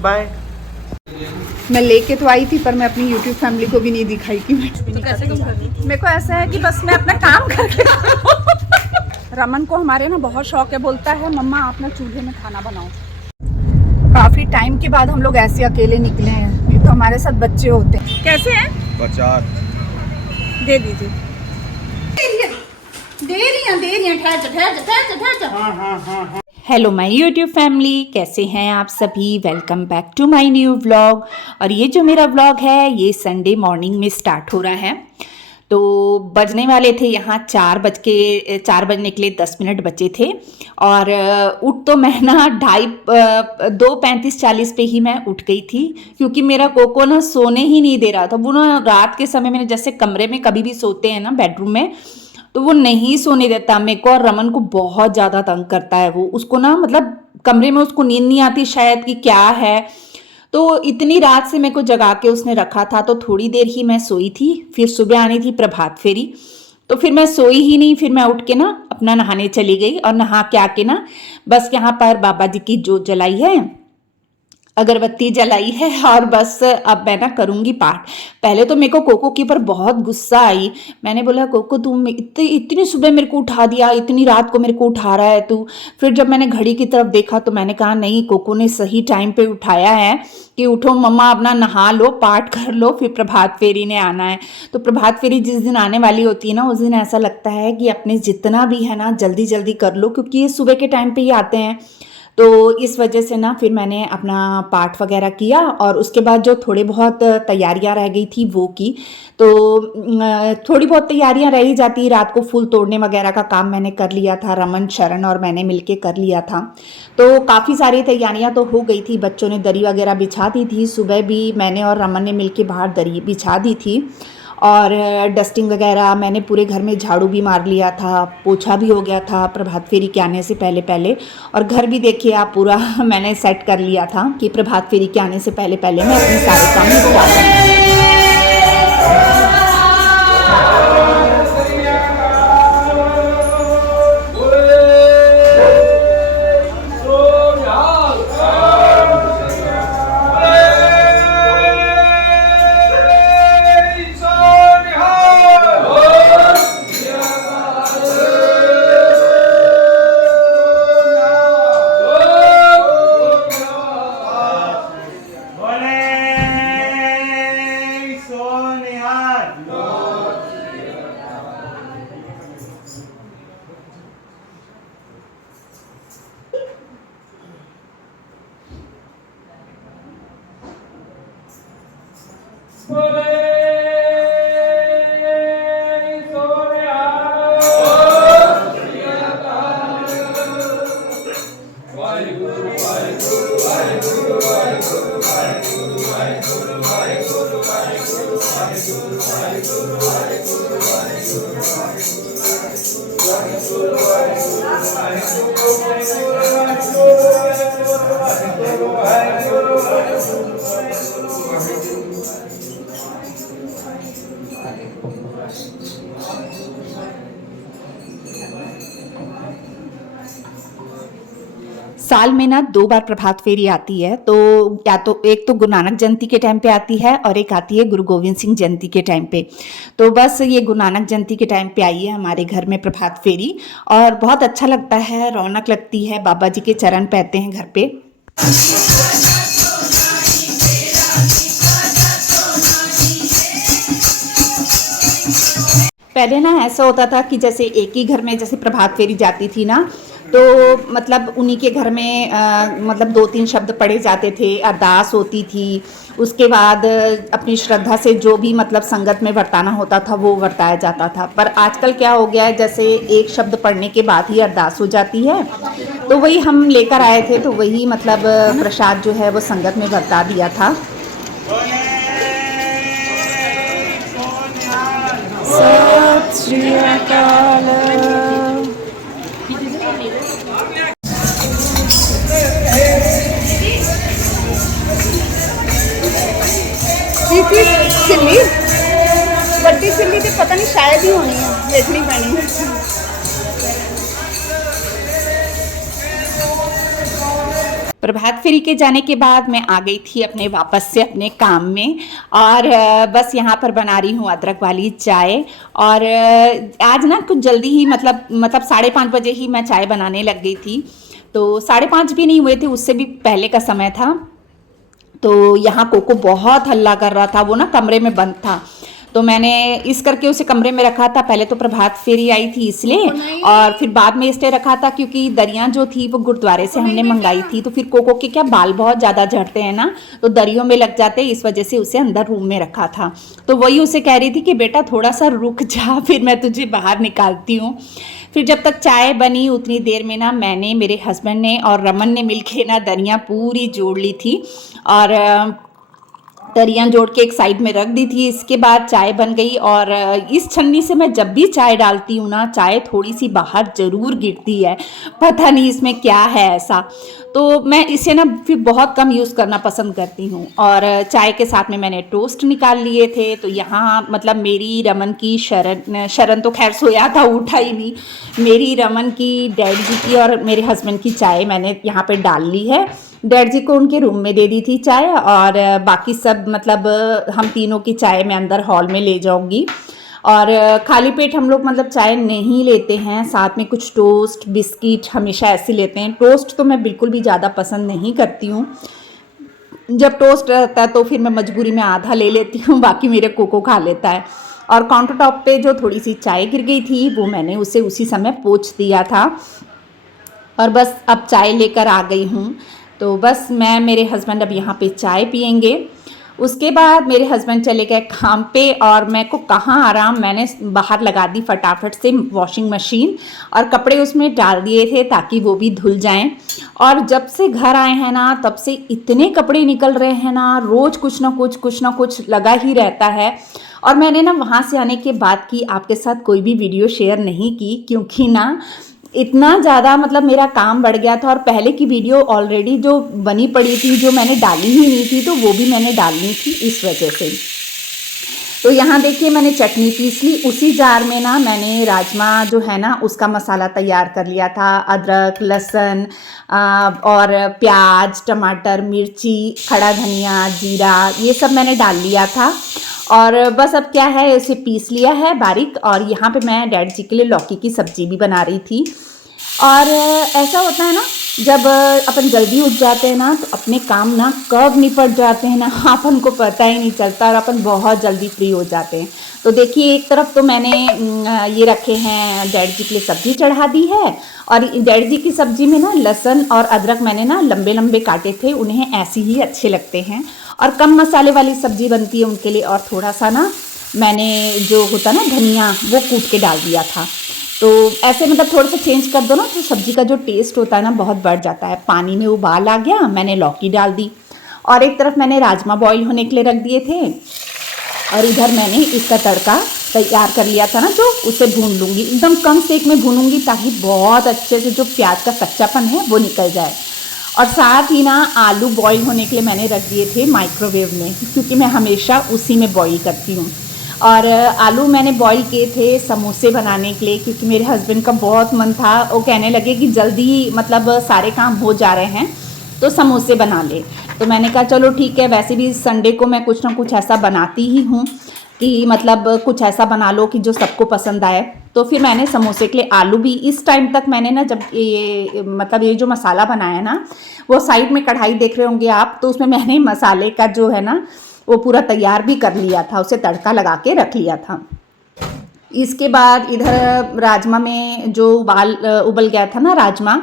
Bye. मैं लेके तो आई थी पर मैं अपनी YouTube फैमिली को भी नहीं दिखाई कि मैं तो कैसे कम कर रही? मेरे को ऐसा है कि बस मैं अपना काम करके रमन को हमारे ना बहुत शौक है, बोलता है मम्मा आप ना चूल्हे में खाना बनाओ। काफी टाइम के बाद हम लोग ऐसे अकेले निकले हैं, ये तो हमारे साथ बच्चे होते हैं। कैसे हैं? 50 दे दीजिए। दे रही हैं ठहर जा। हेलो माय यूट्यूब फैमिली, कैसे हैं आप सभी। Welcome back to my new vlog. और ये जो मेरा व्लॉग है ये संडे मॉर्निंग में स्टार्ट हो रहा है। तो बजने वाले थे यहाँ 4 बजने के लिए 10 मिनट बचे थे। और उठ तो मैं ना 2:35-40 पे ही मैं उठ गई थी, क्योंकि मेरा कोको ना सोने ही नहीं दे रहा था। वो ना रात के समय मैंने जैसे कमरे में कभी भी सोते हैं ना बेडरूम में, तो वो नहीं सोने देता मेरे को और रमन को बहुत ज़्यादा तंग करता है। वो उसको ना मतलब कमरे में उसको नींद नहीं आती शायद कि क्या है। तो इतनी रात से मेरे को जगा के उसने रखा था, तो थोड़ी देर ही मैं सोई थी। फिर सुबह आनी थी प्रभात फेरी, तो फिर मैं सोई ही नहीं। फिर मैं उठ के ना अपना नहाने चली गई और नहा के आके ना बस यहाँ पर बाबा जी की जोत जलाई है, अगरबत्ती जलाई है और बस अब मैं ना करूँगी पाठ। पहले तो मेरे को कोको के ऊपर बहुत गुस्सा आई। मैंने बोला कोको तुम इतनी सुबह मेरे को उठा दिया, इतनी रात को मेरे को उठा रहा है तू। फिर जब मैंने घड़ी की तरफ देखा तो मैंने कहा नहीं, कोको ने सही टाइम पे उठाया है कि उठो मम्मा, अपना नहा लो, पाठ कर लो, फिर प्रभात फेरी ने आना है। तो प्रभात फेरी जिस दिन आने वाली होती है ना, उस दिन ऐसा लगता है कि अपने जितना भी है ना जल्दी जल्दी कर लो, क्योंकि ये सुबह के टाइम पे ही आते हैं। तो इस वजह से ना फिर मैंने अपना पाठ वगैरह किया और उसके बाद जो थोड़े बहुत तैयारियां रह गई थी वो की। तो थोड़ी बहुत तैयारियां रह ही जाती, रात को फूल तोड़ने वगैरह का काम मैंने कर लिया था, रमन शरण और मैंने मिलके कर लिया था। तो काफ़ी सारी तैयारियां तो हो गई थी। बच्चों ने दरी वगैरह बिछा दी थी, सुबह भी मैंने और रमन ने मिलके बाहर दरी बिछा दी थी। और डस्टिंग वगैरह मैंने पूरे घर में झाड़ू भी मार लिया था, पोछा भी हो गया था प्रभात फेरी के आने से पहले पहले। और घर भी देखिए आप पूरा मैंने सेट कर लिया था कि प्रभात फेरी के आने से पहले पहले मैं अपने सारे काम निपटा दूँ। साल में ना 2 बार प्रभात फेरी आती है। तो या तो एक तो गुरु नानक जयंती के टाइम पे आती है और एक आती है गुरु गोविंद सिंह जयंती के टाइम पे। तो बस ये गुरु नानक जयंती के टाइम पे आई है हमारे घर में प्रभात फेरी और बहुत अच्छा लगता है, रौनक लगती है। बाबा जी के चरण पहते हैं घर पे। पहले ना ऐसा होता था कि जैसे एक ही घर में जैसे प्रभात फेरी जाती थी ना, तो मतलब उन्हीं के घर में मतलब 2-3 शब्द पढ़े जाते थे, अरदास होती थी। उसके बाद अपनी श्रद्धा से जो भी मतलब संगत में वर्ताना होता था वो वर्ताया जाता था। पर आजकल क्या हो गया है, जैसे एक शब्द पढ़ने के बाद ही अरदास हो जाती है। तो वही हम लेकर आए थे, तो वही मतलब प्रसाद जो है वो संगत में वर्ता दिया था। सत श्री अकाल। चिल्ली बड़ी चिल्ली तो पता नहीं शायद ही होनी है, देखनी पैनी है। प्रभात फेरी के जाने के बाद मैं आ गई थी अपने वापस से अपने काम में, और बस यहाँ पर बना रही हूँ अदरक वाली चाय। और आज ना कुछ जल्दी ही मतलब 5:30 बजे ही मैं चाय बनाने लग गई थी, तो 5:30 भी नहीं हुए थे, उससे भी पहले का समय था। तो यहाँ कोको बहुत हल्ला कर रहा था, वो ना कमरे में बंद था, तो मैंने इस करके उसे कमरे में रखा था। पहले तो प्रभात फेरी आई थी इसलिए, और फिर बाद में इसलिए रखा था क्योंकि दरियाँ जो थी वो गुरुद्वारे से हमने मंगाई थी, तो फिर कोको के क्या बाल बहुत ज़्यादा झड़ते हैं ना, तो दरियों में लग जाते हैं, इस वजह से उसे अंदर रूम में रखा था। तो वही उसे कह रही थी कि बेटा थोड़ा सा रुक जा, फिर मैं तुझे बाहर निकालती हूँ। फिर जब तक चाय बनी उतनी देर में ना मैंने, मेरे हस्बैंड ने और रमन ने मिलके ना दरियाँ पूरी जोड़ ली थी, और दरियाँ जोड़ के एक साइड में रख दी थी। इसके बाद चाय बन गई, और इस छन्नी से मैं जब भी चाय डालती हूँ ना, चाय थोड़ी सी बाहर ज़रूर गिरती है, पता नहीं इसमें क्या है ऐसा। तो मैं इसे ना फिर बहुत कम यूज़ करना पसंद करती हूँ। और चाय के साथ में मैंने टोस्ट निकाल लिए थे, तो यहाँ मतलब मेरी, रमन की, शरण तो खैर सोया था, उठा ही नहीं, मेरी, रमन की, डैडी जी की और मेरे हस्बैंड की चाय मैंने यहाँ पे डाल ली है। डैड जी को उनके रूम में दे दी थी चाय, और बाकी सब मतलब हम तीनों की चाय मैं अंदर हॉल में ले जाऊंगी। और खाली पेट हम लोग मतलब चाय नहीं लेते हैं, साथ में कुछ टोस्ट बिस्किट हमेशा ऐसे लेते हैं। टोस्ट तो मैं बिल्कुल भी ज़्यादा पसंद नहीं करती हूँ, जब टोस्ट रहता है तो फिर मैं मजबूरी में आधा ले लेती हूँ, बाकी मेरे कोको खा लेता है। और काउंटर टॉप पे जो थोड़ी सी चाय गिर गई थी वो मैंने उसे उसी समय पोंछ दिया था, और बस अब चाय लेकर आ गई हूँ। तो बस मैं, मेरे हस्बैंड अब यहाँ पे चाय पियेंगे। उसके बाद मेरे हस्बैंड चले गए काम पे, और मैं को कहाँ आराम, मैंने बाहर लगा दी फटाफट से वॉशिंग मशीन, और कपड़े उसमें डाल दिए थे ताकि वो भी धुल जाएं। और जब से घर आए हैं ना तब से इतने कपड़े निकल रहे हैं ना, रोज़ कुछ ना कुछ लगा ही रहता है। और मैंने ना वहाँ से आने के बाद की आपके साथ कोई भी वीडियो शेयर नहीं की, क्योंकि ना इतना ज़्यादा मतलब मेरा काम बढ़ गया था, और पहले की वीडियो ऑलरेडी जो बनी पड़ी थी, जो मैंने डाली ही नहीं थी, तो वो भी मैंने डालनी थी इस वजह से। तो यहाँ देखिए मैंने चटनी पीस ली, उसी जार में ना मैंने राजमा जो है ना उसका मसाला तैयार कर लिया था। अदरक, लहसुन और प्याज, टमाटर, मिर्ची, खड़ा धनिया, जीरा, ये सब मैंने डाल लिया था। और बस अब क्या है, इसे पीस लिया है बारीक। और यहाँ पे मैं डैड जी के लिए लौकी की सब्जी भी बना रही थी। और ऐसा होता है ना, जब अपन जल्दी उठ जाते हैं ना तो अपने काम ना कब निपट जाते हैं ना अपन को पता ही नहीं चलता, और अपन बहुत जल्दी फ्री हो जाते हैं। तो देखिए एक तरफ तो मैंने ये रखे हैं, डैड जी के लिए सब्जी चढ़ा दी है। और डैड जी की सब्जी में ना लहसुन और अदरक मैंने ना लंबे लंबे काटे थे, उन्हें ऐसे ही अच्छे लगते हैं, और कम मसाले वाली सब्जी बनती है उनके लिए। और थोड़ा सा ना मैंने जो होता ना धनिया वो कूट के डाल दिया था। तो ऐसे मतलब थोड़ा सा चेंज कर दो ना तो सब्जी का जो टेस्ट होता है ना बहुत बढ़ जाता है। पानी में उबाल आ गया, मैंने लौकी डाल दी, और एक तरफ मैंने राजमा बॉईल होने के लिए रख दिए थे, और इधर मैंने इसका तड़का तैयार कर लिया था ना, जो उसे भून लूँगी, एकदम कम सेक में भूनूंगी ताकि बहुत अच्छे से जो प्याज का कच्चापन है वो निकल जाए। और साथ ही ना आलू बॉईल होने के लिए मैंने रख दिए थे माइक्रोवेव में, क्योंकि मैं हमेशा उसी में बॉईल करती हूँ। और आलू मैंने बॉईल किए थे समोसे बनाने के लिए, क्योंकि मेरे हस्बैंड का बहुत मन था, वो कहने लगे कि जल्दी मतलब सारे काम हो जा रहे हैं तो समोसे बना ले। तो मैंने कहा चलो ठीक है, वैसे भी संडे को मैं कुछ ना कुछ ऐसा बनाती ही हूँ कि मतलब कुछ ऐसा बना लो कि जो सबको पसंद आए। तो फिर मैंने समोसे के लिए आलू भी इस टाइम तक मैंने ना, जब ये मतलब ये जो मसाला बनाया ना, वो साइड में कढ़ाई देख रहे होंगे आप, तो उसमें मैंने मसाले का जो है ना वो पूरा तैयार भी कर लिया था, उसे तड़का लगा के रख लिया था। इसके बाद इधर राजमा में जो उबल गया था ना राजमा,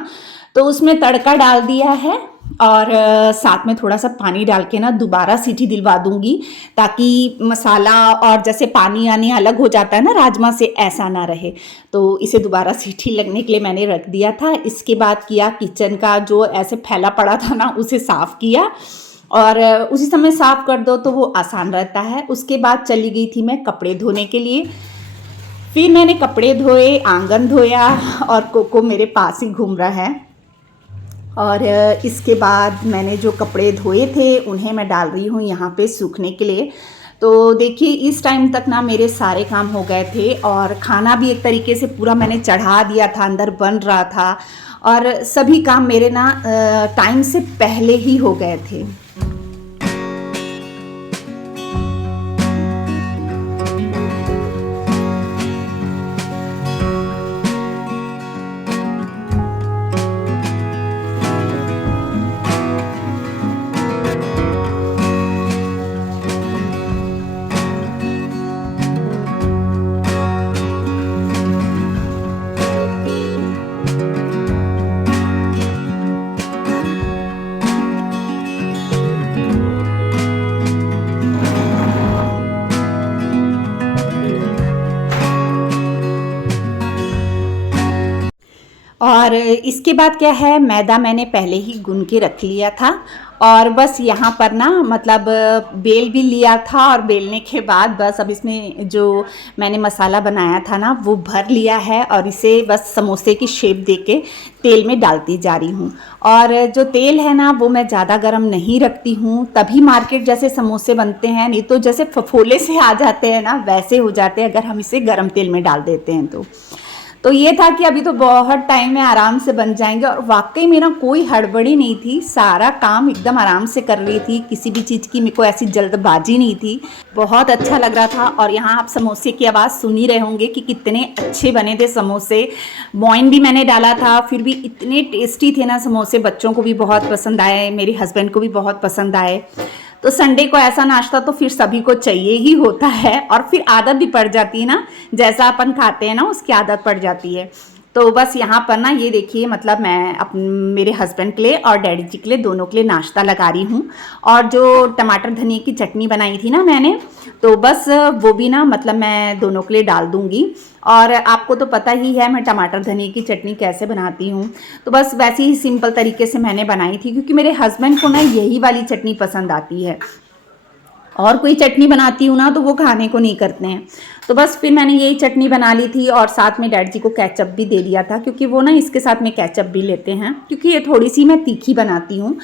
तो उसमें तड़का डाल दिया है, और साथ में थोड़ा सा पानी डाल के ना दोबारा सीटी दिलवा दूंगी, ताकि मसाला और जैसे पानी आनी अलग हो जाता है ना राजमा से, ऐसा ना रहे। तो इसे दोबारा सीटी लगने के लिए मैंने रख दिया था। इसके बाद किया, किचन का जो ऐसे फैला पड़ा था ना उसे साफ़ किया, और उसी समय साफ़ कर दो तो वो आसान रहता है। उसके बाद चली गई थी मैं कपड़े धोने के लिए। फिर मैंने कपड़े धोए, आंगन धोया, और कोको मेरे पास ही घूम रहा है। और इसके बाद मैंने जो कपड़े धोए थे उन्हें मैं डाल रही हूँ यहाँ पे सूखने के लिए। तो देखिए इस टाइम तक ना मेरे सारे काम हो गए थे, और खाना भी एक तरीके से पूरा मैंने चढ़ा दिया था, अंदर बन रहा था। और सभी काम मेरे ना टाइम से पहले ही हो गए थे। और इसके बाद क्या है, मैदा मैंने पहले ही गूंद के रख लिया था और बस यहाँ पर ना मतलब बेल भी लिया था और बेलने के बाद बस अब इसमें जो मैंने मसाला बनाया था ना वो भर लिया है और इसे बस समोसे की शेप देके तेल में डालती जा रही हूँ। और जो तेल है ना वो मैं ज़्यादा गर्म नहीं रखती हूँ, तभी मार्केट जैसे समोसे बनते हैं, नहीं तो जैसे फफोले से आ जाते हैं ना वैसे हो जाते हैं अगर हम इसे गर्म तेल में डाल देते हैं तो ये था कि अभी तो बहुत टाइम में आराम से बन जाएंगे। और वाकई मेरा कोई हड़बड़ी नहीं थी, सारा काम एकदम आराम से कर रही थी, किसी भी चीज़ की मेरे को ऐसी जल्दबाजी नहीं थी। बहुत अच्छा लग रहा था। और यहाँ आप समोसे की आवाज़ सुन ही रहे होंगे कि कितने अच्छे बने थे समोसे। मोइन भी मैंने डाला था, फिर भी इतने टेस्टी थे ना समोसे, बच्चों को भी बहुत पसंद आए, मेरे हस्बैंड को भी बहुत पसंद आए। तो संडे को ऐसा नाश्ता तो फिर सभी को चाहिए ही होता है और फिर आदत भी पड़ जाती है ना, जैसा अपन खाते हैं ना उसकी आदत पड़ जाती है। तो बस यहाँ पर ना ये देखिए मतलब मैं मेरे हस्बैंड के लिए और डैडी जी के लिए दोनों के लिए नाश्ता लगा रही हूँ। और जो टमाटर धनिया की चटनी बनाई थी ना मैंने, तो बस वो भी ना मतलब मैं दोनों के लिए डाल दूँगी। और आपको तो पता ही है मैं टमाटर धनिया की चटनी कैसे बनाती हूँ, तो बस वैसे ही सिंपल तरीके से मैंने बनाई थी क्योंकि मेरे हस्बैंड को ना यही वाली चटनी पसंद आती है। और कोई चटनी बनाती हूँ ना तो वो खाने को नहीं करते हैं। तो बस फिर मैंने यही चटनी बना ली थी और साथ में डैड जी को केचप भी दे दिया था क्योंकि वो ना इसके साथ में केचप भी लेते हैं क्योंकि ये थोड़ी सी मैं तीखी बनाती हूँ।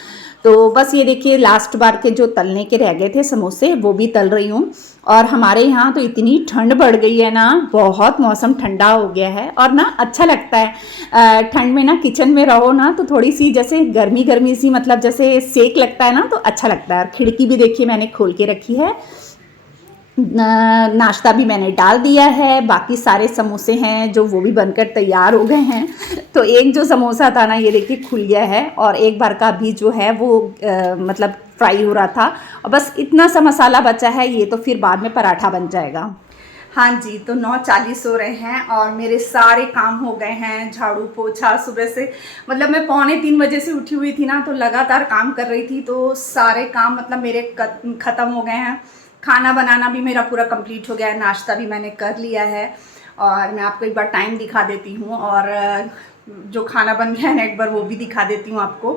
तो बस ये देखिए लास्ट बार के जो तलने के रह गए थे समोसे वो भी तल रही हूँ। और हमारे यहाँ तो इतनी ठंड बढ़ गई है ना, बहुत मौसम ठंडा हो गया है और ना अच्छा लगता है ठंड में ना किचन में रहो ना तो थोड़ी सी जैसे गर्मी गर्मी सी मतलब जैसे सेक लगता है ना तो अच्छा लगता है। खिड़की भी देखिए मैंने खोल के रखी है। नाश्ता भी मैंने डाल दिया है, बाकी सारे समोसे हैं जो वो भी बनकर तैयार हो गए हैं। तो एक जो समोसा था ना ये देखिए खुल गया है और एक बार का भी जो है वो मतलब फ्राई हो रहा था और बस इतना सा मसाला बचा है, ये तो फिर बाद में पराठा बन जाएगा। हाँ जी, तो 9:40 हो रहे हैं और मेरे सारे काम हो गए हैं। झाड़ू पोछा सुबह से मतलब मैं 2:45 बजे से उठी हुई थी ना तो लगातार काम कर रही थी, तो सारे काम मतलब मेरे ख़त्म हो गए हैं। खाना बनाना भी मेरा पूरा कंप्लीट हो गया है, नाश्ता भी मैंने कर लिया है। और मैं आपको एक बार टाइम दिखा देती हूँ और जो खाना बन गया है ना एक बार वो भी दिखा देती हूँ आपको।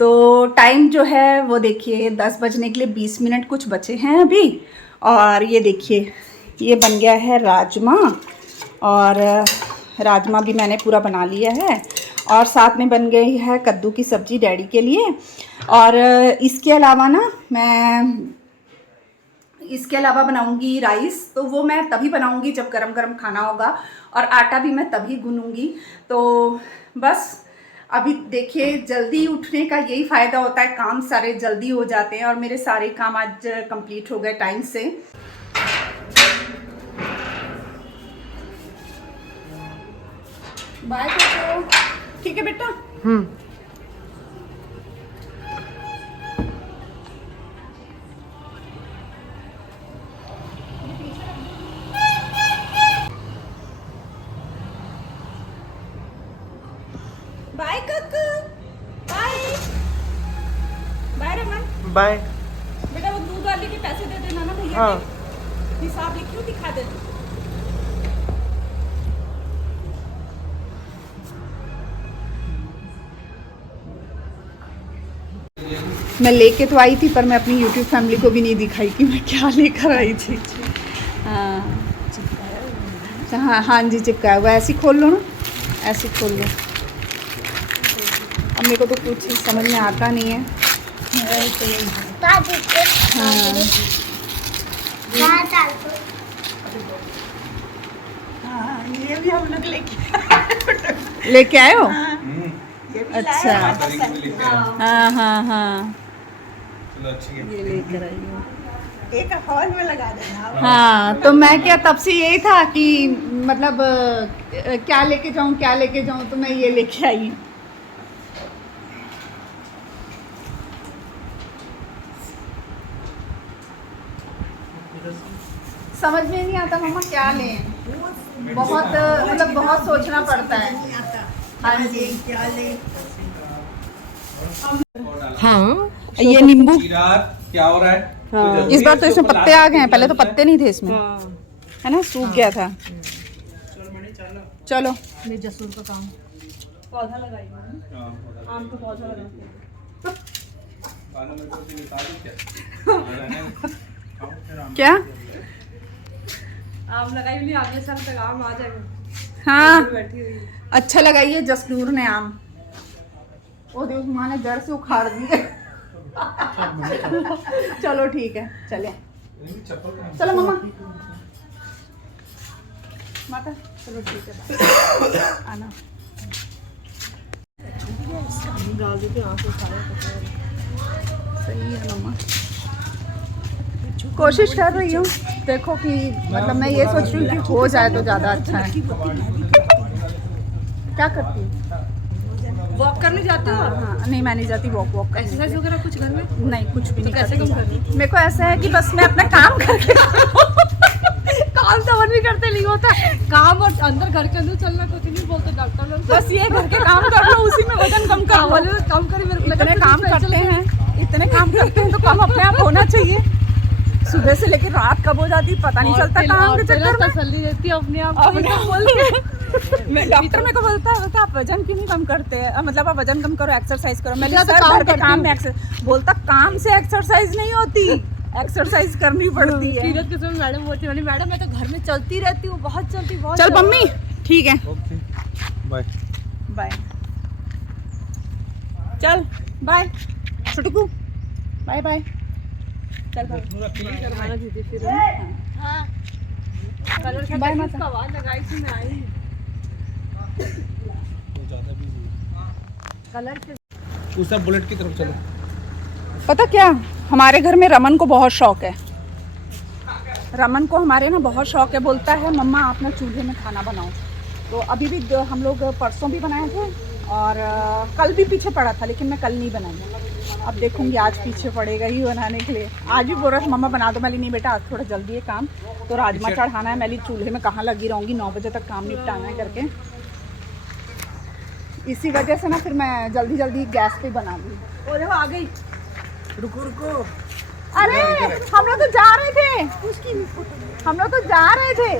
तो टाइम जो है वो देखिए 10 बजने के लिए 20 मिनट कुछ बचे हैं अभी। और ये देखिए ये बन गया है राजमा और राजमा भी मैंने पूरा बना लिया है और साथ में बन गई है कद्दू की सब्ज़ी डैडी के लिए। और इसके अलावा ना मैं इसके अलावा बनाऊंगी राइस, तो वो मैं तभी बनाऊंगी जब गरम गरम खाना होगा और आटा भी मैं तभी गूंदूंगी। तो बस अभी देखिए जल्दी उठने का यही फ़ायदा होता है, काम सारे जल्दी हो जाते हैं और मेरे सारे काम आज कंप्लीट हो गए टाइम से। बाय कोको, ठीक है बेटा। Bye Coco, bye bye Raman, bye. बेटा वो दूध वाले के पैसे दे देना ना भैया। हाँ। हिसाब लिखियो दिखा दे। मैं लेके तो आई थी पर मैं अपनी YouTube फैमिली को भी नहीं दिखाई कि मैं क्या लेकर आई थी। हाँ हाँ हाँ जी चिपका हुआ, ऐसे खोल लो ना, ऐसे खोल लो। अब मेरे को तो कुछ समझ में आता नहीं है। हाँ ये भी हम लोग लेके आए हो। अच्छा हाँ हाँ हाँ चलो अच्छी है। ये लेकर आई हूँ। एक हॉल में लगा देना। हाँ तो मैं क्या तब से यही था कि मतलब क्या लेके जाऊँ तो मैं ये लेके आई। समझ में नहीं आता मम्मा क्या लें, बहुत मतलब बहुत सोचना पड़ता है। हाँ जी क्या ले? हाँ ये नींबू क्या हो रहा है? हाँ। इस बार तो इसमें पत्ते आ गए हैं, पहले तो पत्ते नहीं थे इसमें, है ना, सूख गया था। चलो मेरे जसूर का काम। पौधा लगाइए, आम का पौधा लगाइए। क्या आम लगाई नहीं, अगले साल तक आम आ जाएगा। हाँ बैठी हुई है। अच्छा लगाइए जसनूर ने आम। ओ देव माँ ने जड़ से उखाड़ दिए। चलो ठीक है चले, चलो मम्मा माता, चलो ठीक है आना। सही है मम्मा, कोशिश कर रही हूँ, देखो कि मतलब मैं ये सोच रही हूँ कि हो जाए तो ज़्यादा अच्छा है। क्या करती हूँ? वॉक करने जाते हो? हाँ नहीं मैं नहीं जाती वॉक एक्सरसाइज वगैरह कुछ घर में? नहीं, कुछ भी तो नहीं कैसे करती। कम कर रही? मेरे को ऐसा है कि बस मैं अपना काम करके काम तो और भी करते नहीं होता, काम और अंदर घर के अंदर चलना कुछ नहीं बोलते डॉक्टर लोग। बस ये घर के काम कर लो, उसी में वजन कम कर लो। वाले कम करी, मेरे को लगा इतने तुम काम special करते है। हैं, इतने काम करते हैं तो कम अपने आप होना चाहिए। सुबह से लेकर रात कब हो जाती पता नहीं चलता काम के चक्कर में। तसल्ली देती है अपने आप अपने को बोल के डॉक्टर मेरे को बोलता है आप वजन क्यों नहीं कम करते हैं, मतलब आप वजन कम करो, एक्सरसाइज करो। मैंने तो सर काम घर के करती काम हूँ। में बोलता काम से एक्सरसाइज नहीं होती, एक्सरसाइज करनी पड़ती है। सीरत के समय मैडम बोलती है, मैडम मैं तो घर में चलती रहती हूँ, बहुत चलती बहुत। चल मम्मी ठीक है, ओके बाय बाय। चल बाय छुटकू, बाय बाय। चल बाय। करवाना दीदी फिर। हाँ कलर का बाय पैकेट माता। का आवाज लगाई थी मैं आई। कलर के उस बुलेट की तरफ चलो। पता क्या, हमारे घर में रमन को बहुत शौक है, रमन को हमारे ना बहुत शौक है, बोलता है मम्मा आप ना चूल्हे में खाना बनाओ। तो अभी भी हम लोग परसों भी बनाए थे और कल भी पीछे पड़ा था, लेकिन मैं कल नहीं बनाई। अब देखूंगी आज पीछे पड़ेगा ही बनाने के लिए। आज भी बोल रहा था मम्मा बना दो, मैंने नहीं बेटा आज थोड़ा जल्दी है काम, तो राजमा चढ़ाना है, मैं चूल्हे में कहाँ लगी रहूँगी, 9 बजे तक काम निपटाना है करके। इसी वजह से ना फिर मैं जल्दी जल्दी गैस पे बना दी। ओ देखो आ गई। रुको रुको, अरे हम लोग तो जा रहे थे, हम लोग तो जा रहे थे।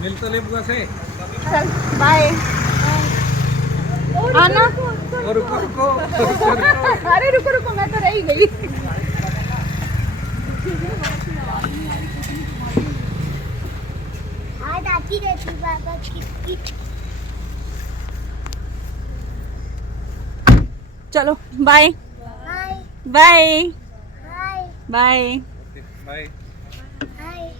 मिल तो ले बुआ से। चल बाय आना। ओ रुको रुको अरे रुको रुको, मैं तो रही गई। आज आती रहती बाबा की। चलो bye hi bye hi bye. Bye. Hi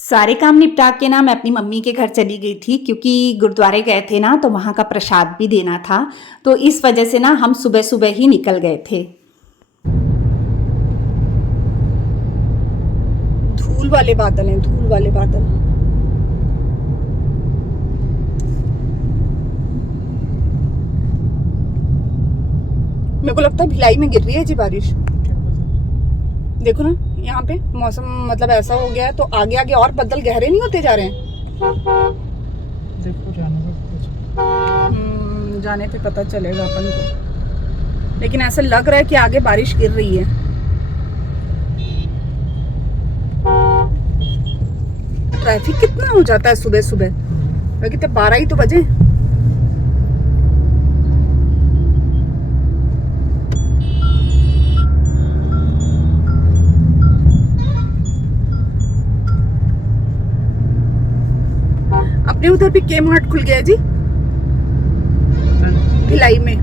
सारे काम निपटा के ना मैं अपनी मम्मी के घर चली गई थी, क्योंकि गुरुद्वारे गए थे ना तो वहाँ का प्रसाद भी देना था, तो इस वजह से ना हम सुबह सुबह ही निकल गए थे। धूल वाले बादल हैं, धूल वाले बादल। मेरे को लगता है भिलाई में गिर रही है जी बारिश। देखो ना यहाँ पे मौसम मतलब ऐसा हो गया है, तो आगे आगे और बादल गहरे नहीं होते जा रहे हैं। देखो जाने जाने पे पता चलेगा अपन को, लेकिन ऐसा लग रहा है कि आगे बारिश गिर रही है। ट्रैफिक कितना हो जाता है सुबह सुबह, कितने 12 ही तो बजे। अपने उधर भी के मार्ट खुल गया है जी भिलाई में,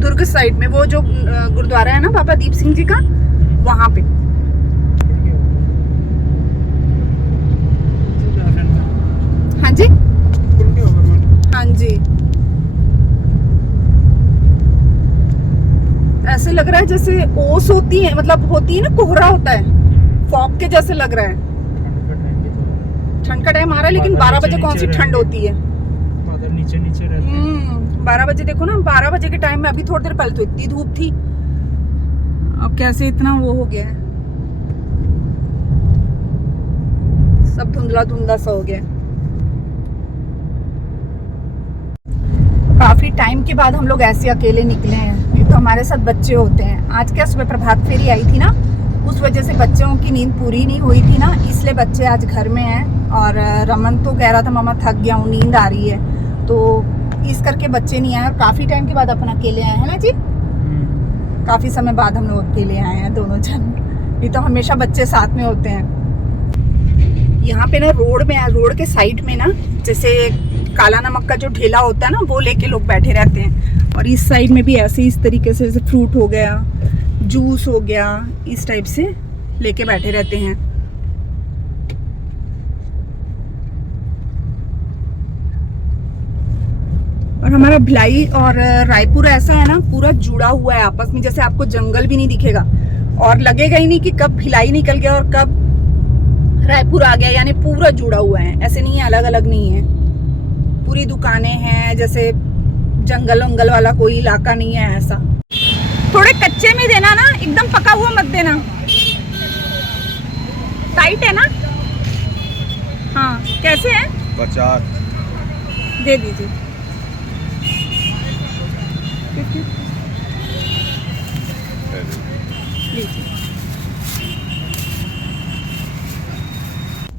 दुर्ग साइड में, वो जो गुरुद्वारा है ना बाबा दीप सिंह जी का, वहां पे। हाँ जी हाँ जी, ऐसे लग रहा है जैसे ओस होती है, मतलब होती है ना, कोहरा होता है, फॉग के जैसे लग रहा है। ठंड का टाइम आ रहा है, लेकिन 12 बजे कौन सी ठंड होती है। नीचे नीचे रहते हैं। 12 बजे देखो ना, 12 बजे के टाइम में, अभी थोड़ी देर पहले तो इतनी धूप थी, अब कैसे इतना वो हो गया है, सब धुंधला धुंधला सा हो गया है। काफी टाइम के बाद हम लोग ऐसे अकेले निकले हैं, तो हमारे साथ बच्चे होते हैं। आज क्या सुबह प्रभात फेरी आई थी ना, उस वजह से बच्चों की नींद पूरी नहीं हुई थी ना, इसलिए बच्चे आज घर में हैं। और रमन तो कह रहा था मम्मा थक गया हूँ, नींद आ रही है, तो इस करके बच्चे नहीं आए। और काफी टाइम के बाद अपन अकेले आए हैं ना जी, काफी समय बाद हम लोग अकेले आए हैं दोनों जन, नहीं तो हमेशा बच्चे साथ में होते हैं। यहाँ पे ना रोड के साइड में ना, जैसे काला नमक का जो ठेला होता है ना, वो लेके लोग बैठे रहते हैं। और इस साइड में भी ऐसे इस तरीके से, जैसे फ्रूट हो गया, जूस हो गया, इस टाइप से लेके बैठे रहते हैं। और हमारा भिलाई और रायपुर ऐसा है ना, पूरा जुड़ा हुआ है आपस में, जैसे आपको जंगल भी नहीं दिखेगा और लगेगा ही नहीं कि कब भिलाई निकल गया और कब रायपुर आ गया, यानी पूरा जुड़ा हुआ है, ऐसे नहीं है, अलग अलग नहीं है। पूरी दुकानें हैं, जैसे जंगल वंगल वाला कोई इलाका नहीं है ऐसा। थोड़े कच्चे में देना ना, एकदम पका हुआ मत देना, टाइट है ना। हाँ, कैसे है? 50 दे दीजिए। लीजिए।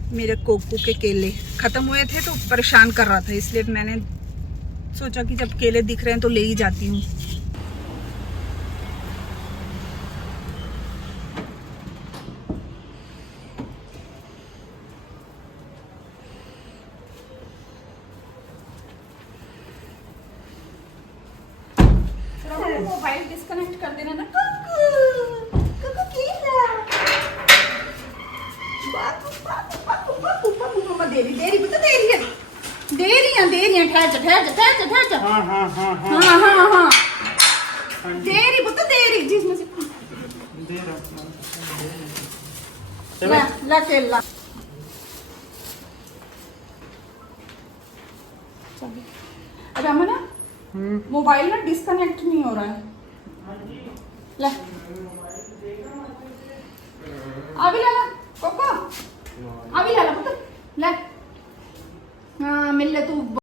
मेरे कोको के केले खत्म हुए थे तो परेशान कर रहा था, इसलिए मैंने सोचा कि जब केले दिख रहे हैं तो ले ही जाती हूँ। मोबाइल डिस्कनेक्ट कर देना ना। कुकू कुकू कीला बाबू बाबू बाबू बाबू बाबू, मम्मा दे रही पुत्र, दे रही है, ठहर जा। हाँ दे रही पुत्र, दे रही, जिसमें से ला केला। रमन ना, मोबाइल ना डिस्कनेक्ट नहीं हो रहा है। ले अभी ला कोको, अभी ला पुत्र, ले। हाँ मिल ले तू।